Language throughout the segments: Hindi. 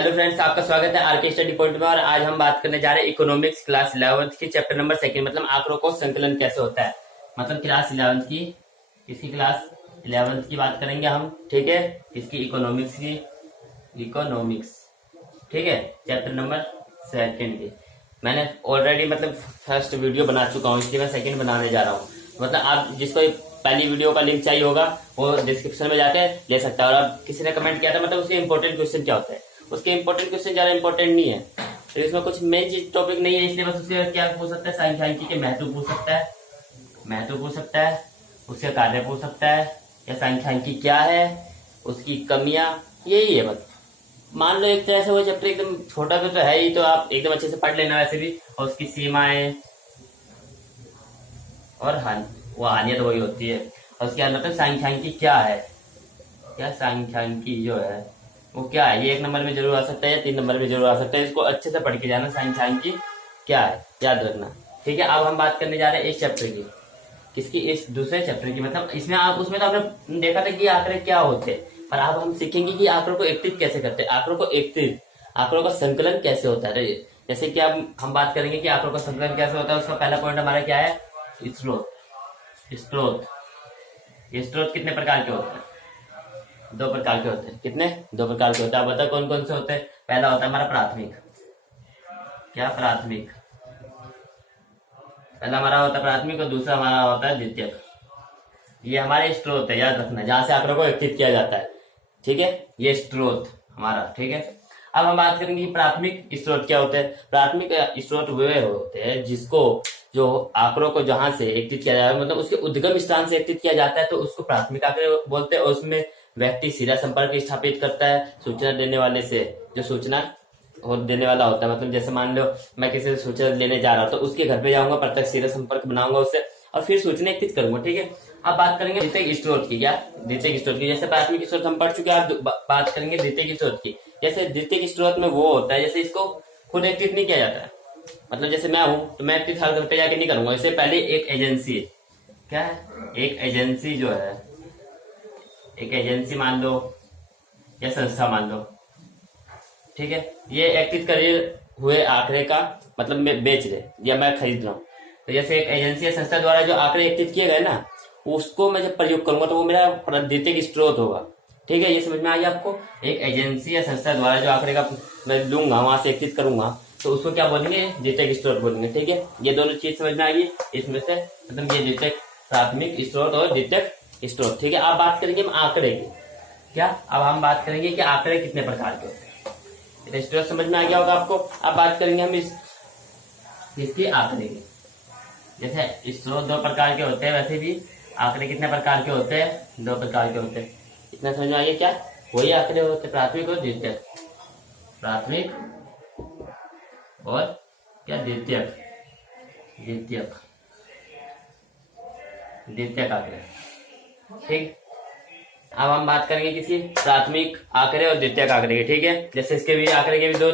हेलो फ्रेंड्स, आपका स्वागत है आरके स्टडी पॉइंट में। और आज हम बात करने जा रहे हैं इकोनॉमिक्स क्लास 11th की चैप्टर नंबर 2 मतलब आंकड़ों को संकलन कैसे होता है। मतलब क्लास 11th की, इसकी क्लास 11th की बात करेंगे हम, ठीक है। इसकी इकोनॉमिक्स की, इकोनॉमिक्स, ठीक है, चैप्टर नंबर 2 की। मैंने ऑलरेडी मतलब फर्स्ट वीडियो बना चुका हूँ, इसकी मैं सेकंड बनाने जा रहा हूँ। मतलब आप जिसको पहली वीडियो का लिंक चाहिए होगा वो डिस्क्रिप्शन में जाके ले सकता है। और अब किसी ने कमेंट किया था मतलब उसके इंपॉर्टेंट क्वेश्चन क्या होता है, उसके इंपॉर्टेंट क्वेश्चन ज्यादा इंपॉर्टेंट नहीं है, तो इसमें कुछ मेन चीज टॉपिक नहीं है, इसलिए बस उससे क्या पूछ सकता है, सांख्यिकी के महत्व पूछ सकता है, महत्व पूछ सकता है, उसके कार्य पूछ सकता है, या सांख्यिकी क्या है, उसकी कमियां, यही है बस। मान लो एक तरह से वो चैप्टर एकदम छोटा तो है ही, तो आप एकदम अच्छे से पढ़ लेना वैसे भी। और उसकी सीमाएं और हानियां तो वही होती है। और उसके बाद मतलब सांख्यिकी क्या है, क्या सांख्यिकी जो है वो क्या है, ये 1 नंबर में जरूर आ सकता है या 3 नंबर में जरूर आ सकता है। इसको अच्छे से पढ़ के जाना, सांख्यिकी क्या है याद रखना, ठीक है। अब हम बात करने जा रहे हैं इस चैप्टर की, किसकी, इस दूसरे चैप्टर की। मतलब इसमें आप, उसमें तो आपने देखा था कि आंकड़े क्या होते हैं, पर अब हम सीखेंगे कि आंकड़ों को एकत्रित कैसे करते हैं, आंकड़ों को एकत्रित, आंकड़ों का संकलन कैसे होता है। जैसे कि अब हम बात करेंगे कि आंकड़ों का संकलन कैसे होता है। उसका पहला पॉइंट हमारा क्या है, स्रोत। स्रोत, ये स्रोत कितने प्रकार के होते हैं, 2 प्रकार के होते हैं। कितने, 2 प्रकार के होते हैं। आप बताओ कौन कौन से होते हैं। पहला होता है हमारा प्राथमिक, क्या प्राथमिक, पहला हमारा होता है प्राथमिक, और दूसरा हमारा होता है द्वितीयक। ये हमारे स्रोत है, याद रखना, जहां से आंकड़ों को एकत्रित किया जाता है, ठीक है, ये स्रोत हमारा, ठीक है। अब हम बात करेंगे प्राथमिक स्रोत क्या होते हैं। प्राथमिक स्रोत वे होते हैं जिसको, जो आंकड़ों को जहां से एकत्रित किया जाता है, मतलब उसके उद्गम स्थान से एकत्रित किया जाता है, तो उसको प्राथमिक आंकड़े बोलते हैं। और उसमें व्यक्ति सीधा संपर्क स्थापित करता है सूचना देने वाले से, जो सूचना देने वाला होता है। मतलब जैसे मान लो मैं किसी से सूचना लेने जा रहा हूँ, तो उसके घर पे जाऊंगा, प्रत्यक्ष सीधा संपर्क बनाऊंगा उससे, और फिर सूचना एकत्रित करूंगा, ठीक है। अब बात करेंगे द्वितीयक स्रोत की, क्या द्वितीयक स्रोत की। जैसे प्राथमिक स्रोत हम पढ़ चुके हैं, आप बात करेंगे द्वितीयक स्रोत की। जैसे द्वितीयक स्रोत में वो होता है, जैसे इसको खुद एकत्रित नहीं किया जाता है। मतलब जैसे मैं हूं, तो मैं एकत्रित हर घर पे जाके नहीं करूंगा, इससे पहले एक एजेंसी है, क्या है, एक एजेंसी जो है, एक एजेंसी मान लो या संस्था मान लो, ठीक है, ये एकत्रित करे हुए आंकड़े का मतलब मैं बेच रहे या मैं खरीद रहा हूँ। तो जैसे एक एजेंसी या संस्था द्वारा जो आंकड़े एकत्रित किए गए ना, उसको मैं जब प्रयोग करूंगा तो वो मेरा द्वितीयक स्रोत होगा, ठीक है। ये समझ में आ गया आपको। एक एजेंसी या संस्था द्वारा जो आंकड़े का मैं लूंगा, वहां से एकत्रित करूंगा, तो उसको क्या बोलेंगे, द्वितीयक स्रोत बोलेंगे, ठीक है। ये दोनों चीज समझ में आएगी इसमें से, मतलब ये द्वितीयक, प्राथमिक स्रोत और द्वितीयक स्रोत, ठीक है। अब बात करेंगे हम आंकड़े की, क्या, अब हम बात करेंगे कि आंकड़े कितने प्रकार के होते हैं। स्रोत समझ में आ गया होगा आपको। अब बात करेंगे हम इसके आंकड़े की। जैसे स्रोत 2 प्रकार के होते हैं, वैसे भी आंकड़े कितने प्रकार के होते हैं, 2 प्रकार के होते हैं। इतना समझ में आ गया, क्या वही आंकड़े होते हैं, प्राथमिक और द्वितीयक, प्राथमिक और क्या द्वितीयक, द्वितीयक, द्वितीयक आंकड़े, ठीक। अब हम बात करेंगे किसी प्राथमिक आंकड़े और द्वितीयक आंकड़े के, ठीक है। जैसे इसके भी आंकड़े के भी 2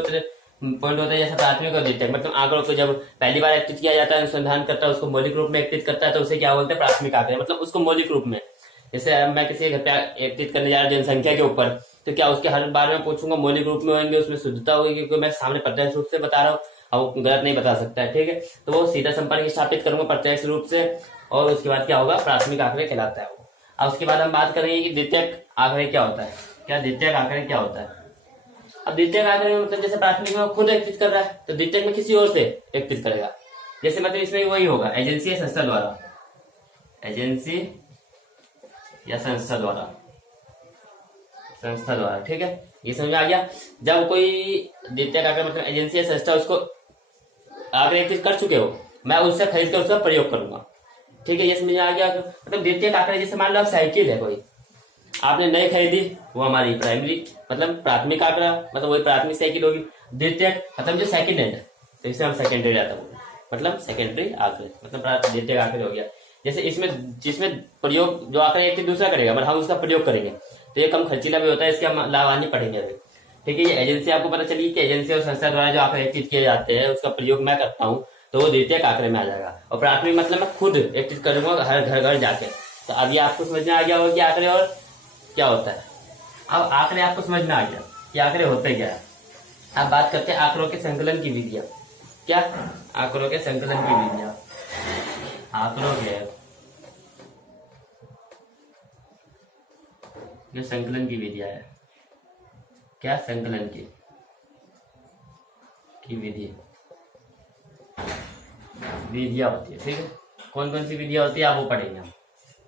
पॉइंट होते हैं, जैसे प्राथमिक और द्वितीयक। मतलब आंकड़ों को जब पहली बार एकत्रित किया जाता है, अनुसंधान करता है, उसको मौलिक रूप में एकत्रित करता है, तो उसे क्या बोलते हैं, प्राथमिक आंकड़े, मतलब उसको मौलिक रूप में। जैसे मैं किसी घर पे एकत्रित करने जा रहा हूँ जनसंख्या के ऊपर, तो क्या उसके हर बार में पूछूंगा, मौलिक रूप में होंगे, उसमें शुद्धता होगी, क्योंकि मैं सामने प्रत्यक्ष रूप से बता रहा हूँ और वो गलत नहीं बता सकता है, ठीक है। तो वो सीधा संपर्क स्थापित करूंगा प्रत्यक्ष रूप से, और उसके बाद क्या होगा, प्राथमिक आंकड़े कहलाता है वो। अब उसके बाद हम बात करेंगे कि द्वितीयक आंकड़े क्या होता है, क्या द्वितीयक आंकड़े क्या होता है। अब द्वितीयक आंकड़े में मतलब जैसे प्राथमिक में खुद एकत्रित कर रहा है, तो द्वितीयक में किसी और से एकत्रित करेगा। जैसे मतलब इसमें वही होगा, एजेंसी या संस्था द्वारा, एजेंसी या संस्था द्वारा, संस्था द्वारा, ठीक है। ये समझ में आ गया। जब कोई द्वितीयक आंकड़े मतलब एजेंसी या संस्था उसको आंकड़े एकत्रित कर चुके हो, मैं उससे खरीद कर उसका प्रयोग करूंगा, ठीक है। ये समझ में आ गया। मतलब द्वितीयक आंकड़े, जैसे मान लो आप साइकिल है कोई, आपने नई खरीदी, वो हमारी प्राइमरी मतलब प्राथमिक आंकड़ा, मतलब वही प्राथमिक साइकिल होगी। द्वितीयक मतलब जो सेकंड हैंड, तो इसे हम सेकेंडरी रहता है, मतलब सेकेंडरी आंकड़े, मतलब द्वितीयक आंकड़े हो गया। जैसे इसमें जिसमें प्रयोग जो आंकड़े एक दूसरा करेगा, मतलब हम उसका प्रयोग करेंगे, तो ये कम खर्चीला भी होता है, इसके हम लाभान्वित पढ़ेंगे अभी, ठीक है। ये एजेंसी आपको पता चली कि एजेंसी और संस्था द्वारा जो आंकड़े एकत्रित किए जाते हैं, उसका प्रयोग मैं करता हूँ, तो वो द्वितीयक आंकड़े में आ जाएगा। और प्राथमिक मतलब मैं खुद एकत्रित करूंगा हर घर जाके। तो अभी आपको समझ में आ गया होगा कि आंकड़े और क्या होता है। अब आंकड़े आपको समझ में आ गया कि आंकड़े होते क्या है। अब बात करते हैं आंकड़ों के संकलन की विधियां। क्या? आंकड़ों के संकलन की विधियां। आंकड़ों के जो संकलन की विधियां है, क्या? संकलन की विधियां होती है। ठीक है, कौन कौन सी विधियां होती है आप वो पढ़ेंगे हम।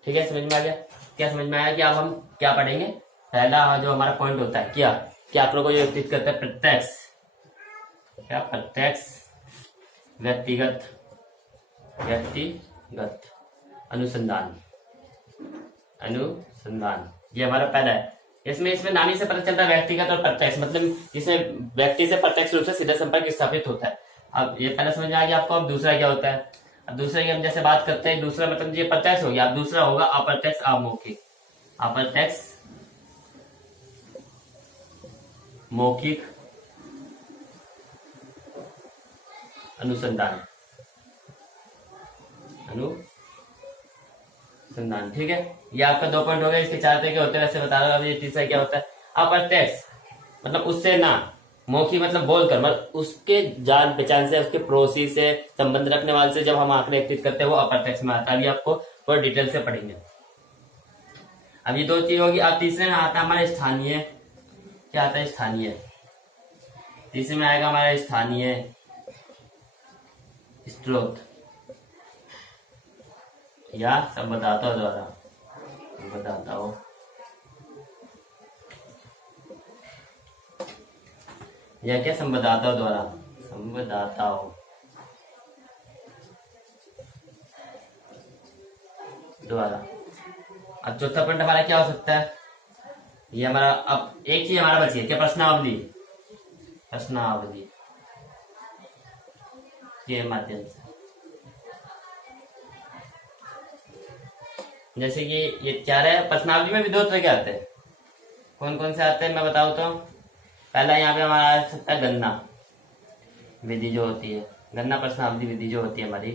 ठीक है, समझ में आ गया? क्या समझ में आया कि अब हम क्या पढ़ेंगे? पहला जो हमारा पॉइंट होता है क्या आंकड़ों को व्यवस्थित करता है? प्रत्यक्ष, क्या? प्रत्यक्ष, व्यक्तिगत अनुसंधान। ये हमारा पहला है। इसमें नाम ही से पता चलता है व्यक्तिगत और प्रत्यक्ष, मतलब इसमें व्यक्ति से प्रत्यक्ष रूप से सीधा संपर्क स्थापित होता है। अब ये पहला समझ में आ गया आपको। अब दूसरा क्या होता है? अब दूसरा की हम जैसे बात करते हैं, दूसरा मतलब ये प्रत्यक्ष हो गया। अब दूसरा होगा अप्रत्यक्ष अमौखिक। अप्रत्यक्ष मौखिक अनुसंधान। ठीक है, ये आपका 2 पॉइंट हो गए। इसके 4 तरह के होते हैं, वैसे बता रहा हूँ। ये तीसरा क्या होता है? अप्रत्यक्ष मतलब उससे ना, मौखिक मतलब बोलकर, मतलब उसके जान पहचान से, उसके पड़ोसी से, संबंध रखने वाले से जब हम आंकड़े एकत्रित करते हैं वो अप्रत्यक्ष में आता है। अभी आपको थोड़ा डिटेल से पढ़ेंगे। अब ये 2 चीज होगी। अब तीसरे में आता है हमारे स्थानीय। क्या आता है? स्थानीय। तीसरे में आएगा हमारा स्थानीय स्रोत या संवाददाताओं द्वारा। या क्या? संवाददाताओं द्वारा। अब चौथा पॉइंट हमारा क्या हो सकता है? ये हमारा अब एक चीज हमारा बची है, क्या? प्रश्नावली के माध्यम से। जैसे कि ये क्या है, प्रश्नावली में भी 2 तरह के आते हैं। कौन कौन से आते हैं मैं बताऊं तो? पहला यहाँ पे हमारा आ सकता है गणना विधि जो होती है, गणना प्रश्नावली विधि जो होती है हमारी,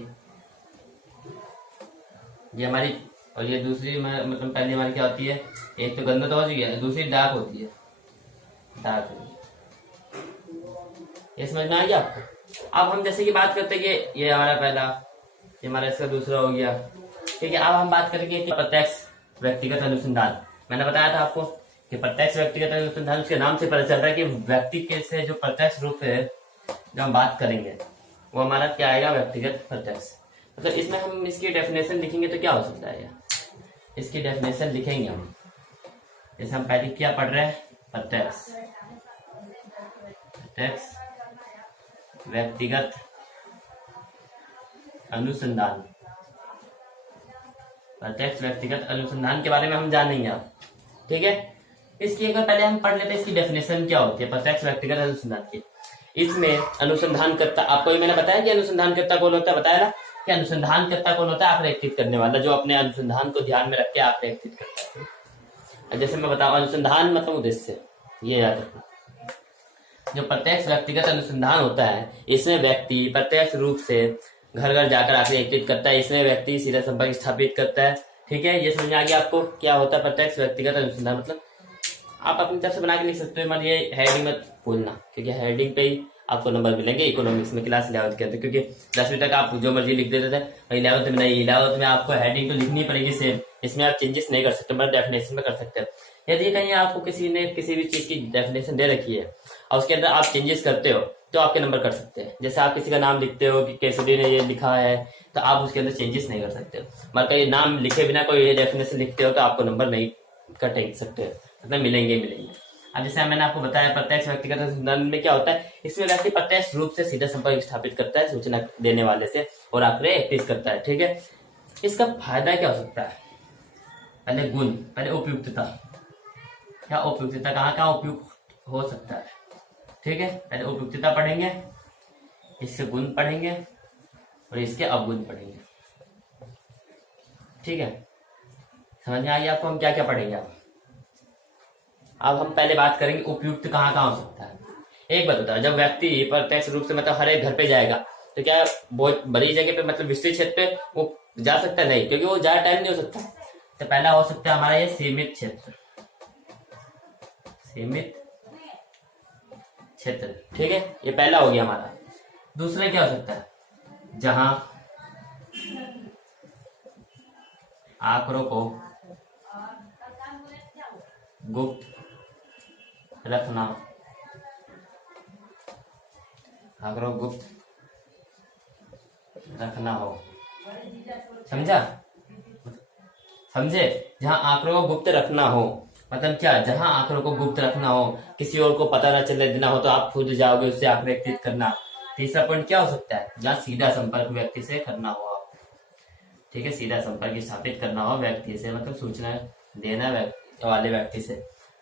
ये हमारी। और ये दूसरी मतलब पहली हमारी क्या होती है? एक तो गणना तो हो चुकी है, दूसरी डाक होती है। ये समझ में आ गया आपको? अब हम जैसे कि बात करते हैं कि ये हमारा पहला, ये हमारा इसका दूसरा हो गया। ठीक है, अब हम बात करेंगे कि प्रत्यक्ष व्यक्तिगत अनुसंधान। मैंने बताया था आपको कि प्रत्यक्ष व्यक्तिगत अनुसंधान, उसके नाम से पता चल रहा है कि व्यक्ति के से जो प्रत्यक्ष रूप है जब हम बात करेंगे वो हमारा क्या आएगा? व्यक्तिगत प्रत्यक्ष। मतलब इसमें हम इसकी डेफिनेशन लिखेंगे तो क्या हो सकता है? इसकी डेफिनेशन लिखेंगे हम, जैसे हम पहले क्या पढ़ रहे हैं? प्रत्यक्ष व्यक्तिगत अनुसंधान। प्रत्यक्ष व्यक्तिगत अनुसंधान के बारे में हम जानेंगे अब। ठीक है, इसकी एक बार पहले हम पढ़ लेते हैं इसकी डेफिनेशन क्या होती है प्रत्यक्ष व्यक्तिगत अनुसंधान की। इसमें अनुसंधानकर्ता, आपको मैंने बताया कि अनुसंधानकर्ता कौन होता है, बताया ना कि अनुसंधानकर्ता कौन होता है? आंकड़े एकत्रित करने वाला, जो अपने अनुसंधान को ध्यान में रख के आंकड़े एकत्रित करता है। जैसे मैं बताऊं, अनुसंधान मतलब उद्देश्य, ये याद रखना। जो प्रत्यक्ष व्यक्तिगत अनुसंधान होता है, इसमें व्यक्ति प्रत्यक्ष रूप से घर घर जाकर आंकड़े एकत्रित करता है। इसमें व्यक्ति सीधा संपर्क स्थापित करता है। ठीक है, ये समझ में आ गया आपको क्या होता है प्रत्यक्ष व्यक्तिगत अनुसंधान? मतलब आप अपनी तरफ से बना के लिख सकते हो, मतलब ये हेडिंग मत भूलना, क्योंकि हेडिंग पे ही आपको नंबर मिलेंगे इकोनॉमिक्स में, क्लास 11th के अंदर। क्योंकि 10वीं तक आप जो मर्जी लिख देते थे, 11th में नहीं, 11th में आपको हेडिंग तो लिखनी पड़ेगी सेम। इसमें आप चेंजेस नहीं कर सकते, मतलब डेफिनेशन में कर सकते हैं। यदि कहीं आपको किसी ने किसी भी चीज की डेफिनेशन दे रखी है और उसके अंदर आप चेंजेस करते हो तो आपके नंबर कर सकते हैं। जैसे आप किसी का नाम लिखते हो कि केसरी ने ये लिखा है, तो आप उसके अंदर चेंजेस नहीं कर सकते। मगर कहीं नाम लिखे बिना कोई ये डेफिनेशन लिखते हो तो आपको नंबर नहीं कट सकते, मतलब मिलेंगे। अब जैसे मैंने आपको बताया प्रत्यक्ष व्यक्तिगत अनुसंधान में क्या होता है, इसमें व्यक्ति प्रत्यक्ष रूप से सीधा संपर्क स्थापित करता है सूचना देने वाले से और आंकड़े एकत्रित करता है। ठीक है, इसका फायदा क्या हो सकता है? पहले गुण, पहले उपयुक्तता। क्या उपयुक्तता, कहाँ उपयुक्त हो सकता है? ठीक है, पहले उपयुक्तता पढ़ेंगे, इससे गुण पढ़ेंगे और इसके अवगुण पढ़ेंगे। ठीक है, समझ में आई आपको हम क्या क्या पढ़ेंगे? अब हम पहले बात करेंगे उपयुक्त कहाँ हो सकता है। एक बात बताओ, जब व्यक्ति प्रत्यक्ष रूप से मतलब हर एक घर पे जाएगा तो क्या बहुत बड़ी जगह पे, मतलब विस्तृत क्षेत्र पे वो जा सकता है? नहीं, क्योंकि वो ज्यादा टाइम नहीं हो सकता। तो पहला हो सकता है हमारा ये सीमित क्षेत्र, ठीक है, ये पहला हो गया हमारा। दूसरा क्या हो सकता है, जहां आंकड़ों को गुप्त रखना, आंकड़ों को गुप्त रखना हो, समझा, समझे, जहां आंकड़ों को गुप्त रखना हो, मतलब क्या, जहां आंकड़ों को गुप्त रखना हो, किसी और को पता ना चलने देना हो, तो आप खुद जाओगे उससे आंकड़े एकत्रित करना। तीसरा पॉइंट क्या हो सकता है, जहां सीधा संपर्क व्यक्ति से करना हो आप, ठीक है, सीधा संपर्क स्थापित करना हो व्यक्ति से, मतलब सूचना देना वाले व्यक्ति से।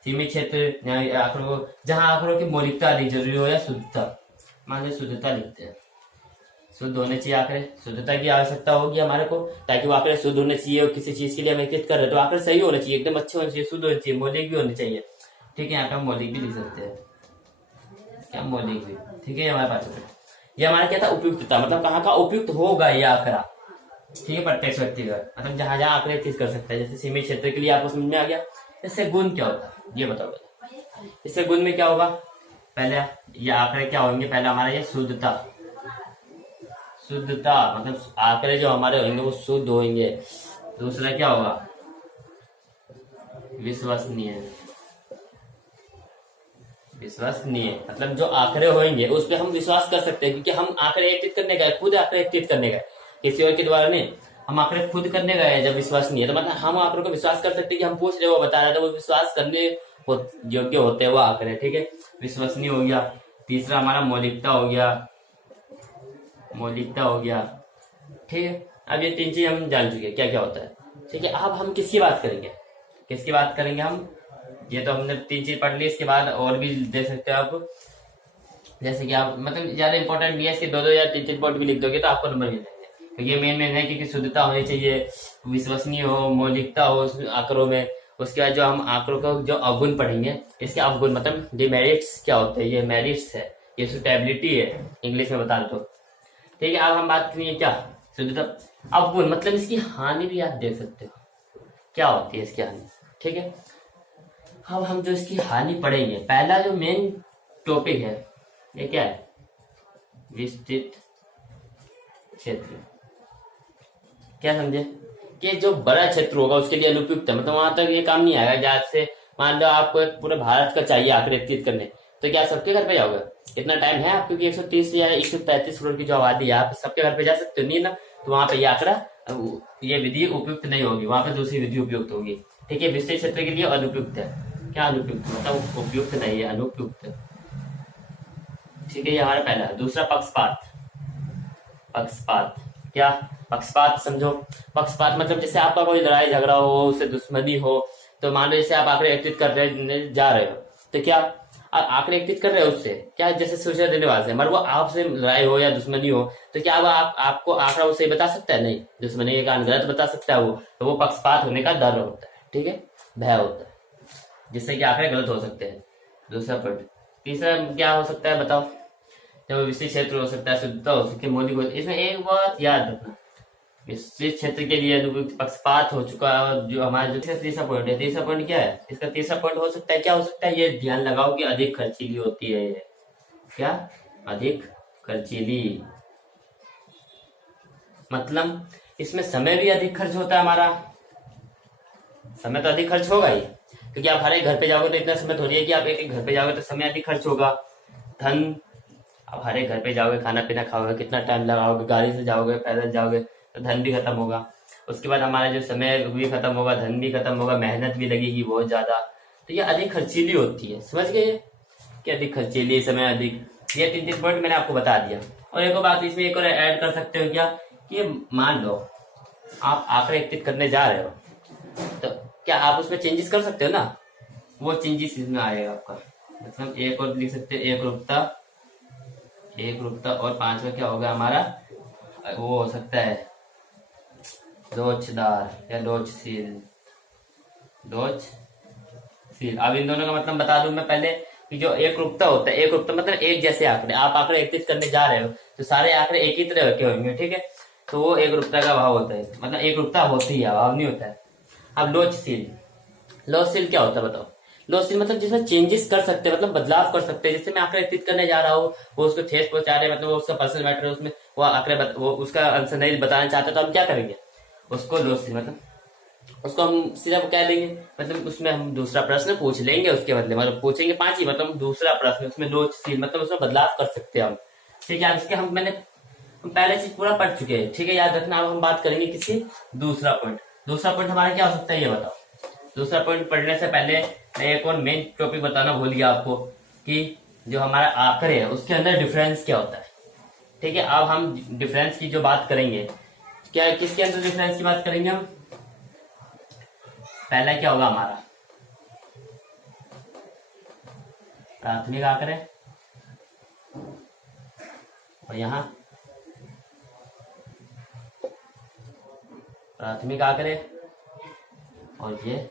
सीमित क्षेत्र आंकड़ों को, जहां आंकड़ों की मौलिकता अधिक जरूरी हो या शुद्धता, मान लो शुद्धता लिखते हैं, शुद्ध होने चाहिए आंकड़े, शुद्धता की आवश्यकता होगी हमारे को, ताकि वो आंकड़े शुद्ध होने चाहिए, और किसी चीज के लिए हम एकत्रित कर रहे हैं तो आंकड़े सही होने चाहिए, एकदम अच्छे होने चाहिए, शुद्ध होने चाहिए, मौलिक भी होने चाहिए, ठीक है, यहाँ पे हम मौलिक भी लिख सकते हैं, क्या मौलिक भी, ठीक है, हमारे पास ये हमारा क्या था, उपयुक्तता, मतलब कहाँ का उपयुक्त होगा ये आंकड़ा, ठीक है, प्रत्यक्ष व्यक्ति का, मतलब जहां जहां आंकड़े एकत्रित कर सकता है। जैसे सीमित क्षेत्र के लिए आपको समझ में आ गया। इससे गुण क्या होता है ये बताओ, इससे गुण में क्या होगा, पहले ये आंकड़े क्या होंगे, पहले हमारा ये शुद्धता, शुद्धता मतलब आंकड़े जो हमारे होंगे वो शुद्ध होंगे। दूसरा क्या होगा, विश्वसनीय, विश्वसनीय मतलब जो आंकड़े होंगे उस पर हम विश्वास कर सकते हैं, क्योंकि हम आंकड़े एकत्रित करने गए, खुद आंकड़े एकत्रित करने गए, किसी और के द्वारा नहीं, हम आंकड़े खुद करने गए। जब विश्वसनीय तो मतलब हम आंकड़ों को विश्वास कर सकते हैं कि हम पूछ रहे वो बता रहा था, वो विश्वास करने योग्य होते हैं वो आंकड़े, ठीक है, विश्वसनीय हो गया। तीसरा हमारा मौलिकता हो गया, मौलिकता हो गया, ठीक है। अब ये तीन चीज हम जान चुके हैं क्या क्या होता है, ठीक है। अब हम किसकी बात करेंगे, किसकी बात करेंगे हम, ये तो हमने तीन चीज पढ़ ली, इसके बाद और भी देख सकते हो आप, जैसे कि आप मतलब ज्यादा इंपॉर्टेंट नहीं है, इसके दो या तीन पॉइंट भी लिख दोगे तो आपको नंबर मिल जाएंगे, क्योंकि ये मेन है कि शुद्धता होनी चाहिए, विश्वसनीय हो, मौलिकता हो आंकड़ों में। उसके बाद जो हम आंकड़ों का जो अवगुण पढ़ेंगे, इसके अवगुण मतलब डिमेरिट्स क्या होते हैं, ये मेरिट्स है, ये सुटेबिलिटी है इंग्लिश में बता दो, ठीक है। अब हम बात करेंगे क्या, शुद्धता, अवगुण मतलब इसकी हानि भी आप देख सकते हो क्या होती है इसकी हानि, ठीक है। अब हम जो इसकी हानि पढ़ेंगे, पहला जो मेन टॉपिक है ये क्या है, विस्तृत क्षेत्र, क्या समझे, कि जो बड़ा क्षेत्र होगा उसके लिए अनुपयुक्त है, मतलब वहां तक ये काम नहीं आएगा। जहाँ से मान लो आपको एक पूरे भारत का चाहिए आंकड़े एकत्रित करने, तो क्या सबके घर पे जाओगे, इतना टाइम है आप, क्योंकि 130 या 135 करोड़ की जो आबादी है, आप सबके घर पे जा सकते हो नहीं ना, तो वहां पे ये आंकड़ा, ये विधि उपयुक्त नहीं होगी, वहां पे दूसरी विधि उपयुक्त होगी, ठीक है। विस्तृत क्षेत्र के लिए अनुपयुक्त है, क्या अनुपयुक्त मतलब उपयुक्त नहीं है, अनुपयुक्त, ठीक है, ये हमारा पहला। दूसरा पक्षपात, पक्षपात क्या, पक्षपात समझो, पक्षपात मतलब जैसे आपका कोई लड़ाई झगड़ा हो, उससे दुश्मनी हो, तो मान लो जैसे आप आंकड़े एकत्रित कर रहे जा रहे हो, तो क्या आंकड़े एकत्रित कर रहे हो उससे क्या, जैसे सूचना देने वाले से, मतलब वो आपसे लड़ाई हो या दुश्मनी हो, तो क्या आपको आंकड़ा उससे बता सकता है, नहीं, दुश्मनी के कारण गलत बता सकता है वो, तो वो पक्षपात होने का डर होता है, ठीक है, भय होता है, जिससे कि आंकड़े गलत हो सकते हैं। दूसरा पॉइंट। तीसरा क्या हो सकता है बताओ, जब विस्तृत क्षेत्र हो सकता है, शुद्धता हो सकती है, मौलिक हो, इसमें एक बात याद रखना, विस्तृत क्षेत्र के लिए अनुपयुक्त पक्षपात हो चुका है, जो हमारा जो तीसरा पॉइंट है। तीसरा पॉइंट क्या है इसका, तीसरा पॉइंट हो सकता है, क्या हो सकता है, ये ध्यान लगाओ कि अधिक खर्चीली होती है, ये क्या, अधिक खर्चीली मतलब इसमें समय भी अधिक खर्च होता है हमारा, समय तो अधिक खर्च होगा ही, क्योंकि आप हर एक घर पे जाओगे तो इतना समय थोड़ी है कि आप एक एक घर पे जाओगे तो समय अधिक खर्च होगा। धन, अब हर एक घर पे जाओगे, खाना पीना खाओगे, कितना टाइम लगाओगे, गाड़ी से जाओगे, पैदल जाओगे, तो धन भी खत्म होगा। उसके बाद हमारा जो समय भी खत्म होगा, धन भी खत्म होगा, मेहनत भी लगेगी बहुत ज्यादा, तो ये अधिक खर्चीली होती है, समझ गए कि अधिक खर्चीली, समय अधिक, ये तीन पॉइंट मैंने आपको बता दिया। और एक और बात इसमें एक और ऐड कर सकते हो क्या, कि मान लो आप आंकड़े एकत्रित करने जा रहे हो, तो क्या आप उसमें चेंजेस कर सकते हो ना, वो चेंजेस इसमें आएगा आपका, मतलब एक और लिख सकते हो, एक रूपता, और पांचवा क्या होगा हमारा, वो हो सकता है लोचदार या लोचशील। अब इन दोनों का मतलब बता दूं मैं पहले, कि जो एक रूपता होता है, एक रूपता मतलब एक जैसे आंकड़े, आप आंकड़े एकत्रित करने जा रहे हो तो सारे आंकड़े एक ही तरह के होंगे, ठीक है, तो वो एक रूपता का भाव होता है, मतलब एक रूपता होती है, अभाव नहीं होता है। अब लोचशील क्या होता है बताओ, लॉस मतलब जिसमें चेंजेस कर सकते हैं, मतलब बदलाव कर सकते हैं। जैसे मैं आंकड़े व्यतीत करने जा रहा हूँ, वो उसको ठेस पहुंचा रहे हैं, मतलब वो उसका पर्सनल मैटर है, उसमें वो आंकड़े वो उसका आंसर नहीं बताना चाहते, तो हम क्या करेंगे, उसको लॉस मतलब उसको हम सीधा कह देंगे, मतलब उसमें हम दूसरा प्रश्न पूछ लेंगे उसके बदले, मतलब पूछेंगे 5 ही, मतलब दूसरा प्रश्न उसमें लोचशील, मतलब उसमें बदलाव कर सकते हैं हम। ठीक है, इसके हम पहले चीज पूरा पढ़ चुके हैं। ठीक है, याद रखना। अब हम बात करेंगे किसी दूसरा पॉइंट। दूसरा पॉइंट हमारा क्या हो सकता है, ये बताओ। दूसरा पॉइंट पढ़ने से पहले मैं एक और मेन टॉपिक बताना भूल गया आपको, कि जो हमारा आंकड़े है उसके अंदर डिफरेंस क्या होता है। ठीक है, अब हम डिफरेंस की जो बात करेंगे, क्या किसके अंदर डिफरेंस की बात करेंगे हम। पहला क्या होगा हमारा प्राथमिक आंकड़े, और यहाँ प्राथमिक आंकड़े, और ये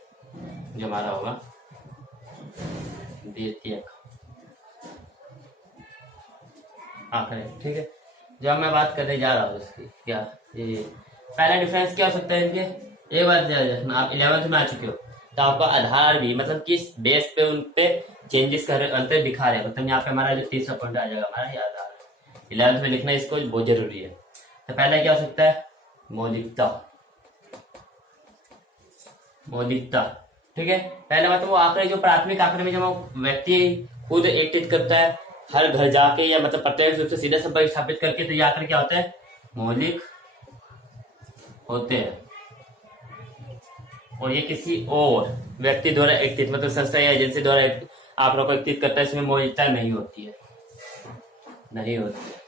जो हमारा होगा द्वितीयक आंकड़े। ठीक है, जब मैं बात करने जा रहा हूँ उसकी, क्या ये पहला डिफरेंस क्या हो सकता है इनके। एक बात ध्यान रखना, आप 11th में आ चुके हो तो आपका आधार भी मतलब किस बेस पे उन पे चेंजेस कर अंतर दिखा रहे हैं, मतलब यहाँ पे हमारा जो तीसरा पॉइंट आ जाएगा हमारा, ये आधार 11th में लिखना इसको बहुत जरूरी है। तो पहला क्या हो सकता है, मौलिकता। मौलिकता, ठीक है, पहले बात वो आंकड़े जो प्राथमिक आंकड़े में जब व्यक्ति खुद एकत्रित करता है हर घर जाके, या मतलब प्रत्यक्ष रूप से सीधा संपर्क स्थापित करके, तो ये आंकड़े क्या होते हैं, मौलिक होते हैं। और ये किसी और व्यक्ति द्वारा एकत्रित, मतलब संस्था या एजेंसी द्वारा आंकड़ों को एकत्रित करता है, इसमें मौलिकता नहीं होती है, नहीं होती है।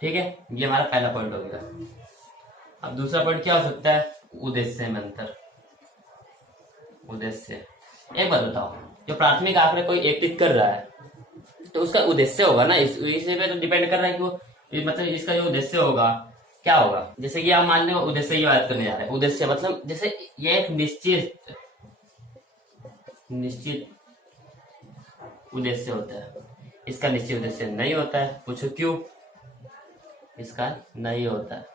ठीक है, ये हमारा पहला पॉइंट हो गया। अब दूसरा पॉइंट क्या हो सकता है, उद्देश्य में अंतर। उद्देश्य, एक बात बताओ, जो प्राथमिक आंकड़े कोई एकत्रित कर रहा है तो उसका उद्देश्य होगा ना, इसी पे तो डिपेंड कर रहा है कि वो मतलब इसका जो उद्देश्य होगा क्या होगा। जैसे कि आप मान लो उद्देश्य की बात करने जा रहे हैं, उद्देश्य मतलब जैसे ये एक निश्चित उद्देश्य होता है, इसका निश्चित उद्देश्य नहीं होता है। पूछो क्यों, इसका नहीं होता है।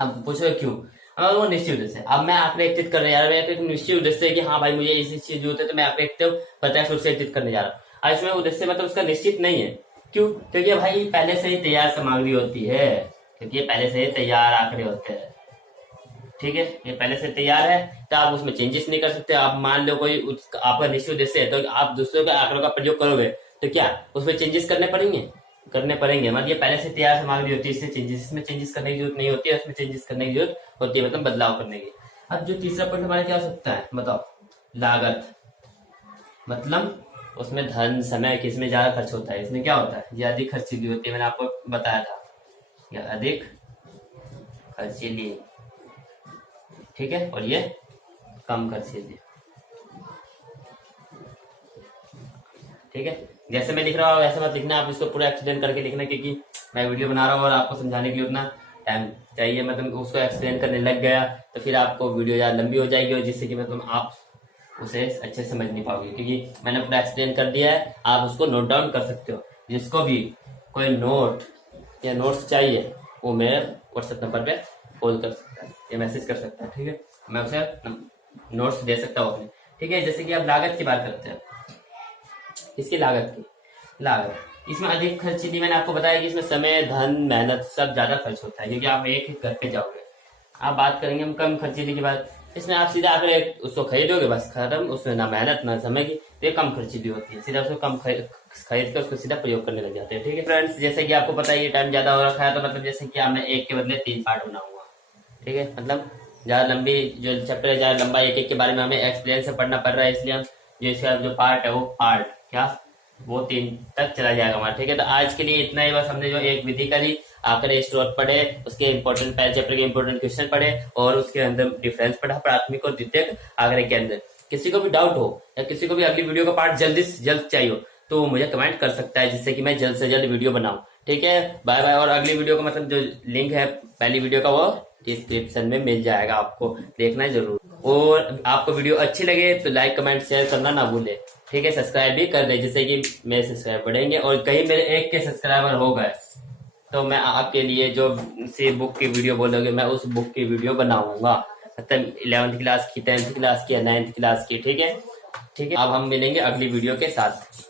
अब पूछो क्यों, वो निश्चित उद्देश्य है। अब मैं आंकड़े एकत्रित करने जा रहा हूँ, एक निश्चित उद्देश्य है कि हाँ भाई मुझे इसी चीज जरूरत है, तो मैं आंकड़े प्रत्यक्ष रूप से एकत्रित करने जा रहा हूँ। और इसमें उद्देश्य मतलब उसका निश्चित नहीं है। क्यों, क्योंकि भाई पहले से ही तैयार सामग्री होती है, क्योंकि पहले से ही तैयार आंकड़े होते हैं। ठीक है, ये पहले से तैयार है तो आप उसमें चेंजेस नहीं कर सकते। आप मान लो कोई आपका निश्चित उद्देश्य है, तो आप दूसरों के आंकड़ों का प्रयोग करोगे तो क्या उसमें चेंजेस करने पड़ेंगे, मतलब ये पहले से तैयार सामग्री होती है, इससे चेंजेस, इसमें चेंजेस करने की जरूरत नहीं होती है, उसमें चेंजेस करने की जरूरत होती है, मतलब बदलाव करने की। अब जो तीसरा पॉइंट हमारा क्या हो सकता है बताओ, लागत। मतलब उसमें धन समय किसमें ज्यादा खर्च होता है, इसमें क्या होता है, ये अधिक खर्चीली होती है, मैंने आपको बताया था, या अधिक खर्चीली। ठीक है, और ये कम खर्चीली। ठीक है, जैसे मैं लिख रहा हूँ वैसे मत लिखना, आप इसको पूरा एक्सप्लेन करके लिखना, क्योंकि मैं वीडियो बना रहा हूँ और आपको समझाने के लिए उतना टाइम चाहिए। मतलब उसको एक्सप्लेन करने लग गया तो फिर आपको वीडियो ज्यादा लंबी हो जाएगी, और जिससे कि मतलब आप उसे अच्छे से समझ नहीं पाओगे, क्योंकि मैंने पूरा एक्सप्लेन कर दिया है। आप उसको नोट डाउन कर सकते हो। जिसको भी कोई नोट या नोट्स चाहिए वो मेरे व्हाट्सएप नंबर पे कॉल कर सकता है या मैसेज कर सकता है। ठीक है, मैं उसे नोट्स दे सकता हूँ अपने। ठीक है, जैसे कि आप लागत की बात करते हैं, इसकी लागत इसमें अधिक खर्चीली, मैंने आपको बताया कि इसमें समय धन मेहनत सब ज्यादा खर्च होता है, क्योंकि आप एक घर पे जाओगे। आप बात करेंगे हम कम खर्चीली की बात, इसमें आप सीधा आकर उसको खरीदोगे बस खत्म, उसमें ना मेहनत ना समय की, तो ये कम खर्चीली होती है, सीधा उसको कम खरीद कर उसको सीधा प्रयोग करने लग जाते हैं। ठीक है फ्रेंड्स, जैसे कि आपको पता है ये टाइम ज्यादा हो रखा है, तो मतलब जैसे कि मैं एक के बदले 3 पार्ट बनाऊंगा। ठीक है, मतलब ज्यादा लंबी जो चैप्टर है, ज्यादा लंबा एक एक के बारे में हमें एक्सप्लेन से पढ़ना पड़ रहा है, इसलिए हम जो इसका जो पार्ट है वो पार्ट क्या वो 3 तक चला जाएगा हमारा। ठीक है, तो आज के लिए इतना ही, बस हमने जो एक विधि करी, आंकड़े स्रोत पढ़े, उसके इंपॉर्टेंट पहले चैप्टर के इंपॉर्टेंट क्वेश्चन पढ़े, और उसके अंदर डिफरेंस पढ़ा प्राथमिक और द्वितीयक आंकड़े के अंदर। किसी को भी डाउट हो या किसी को भी अगली वीडियो का पार्ट जल्दी से जल्द चाहिए हो तो मुझे कमेंट कर सकता है, जिससे कि मैं जल्द से जल्द वीडियो बनाऊं। ठीक है, बाय बाय। और अगली वीडियो का मतलब जो लिंक है पहली वीडियो का वो डिस्क्रिप्शन में मिल जाएगा, आपको देखना जरूर। और आपको वीडियो अच्छी लगे तो लाइक कमेंट शेयर करना ना भूले। ठीक है, सब्सक्राइब भी कर दे, जिससे कि मेरे सब्सक्राइब बढ़ेंगे, और कहीं मेरे 1 के सब्सक्राइबर हो गए तो मैं आपके लिए जो सी बुक की वीडियो बोलोगे मैं उस बुक की वीडियो बनाऊंगा। मतलब 11th क्लास की, 10th क्लास की या 9th क्लास की। ठीक है, ठीक है, अब हम मिलेंगे अगली वीडियो के साथ।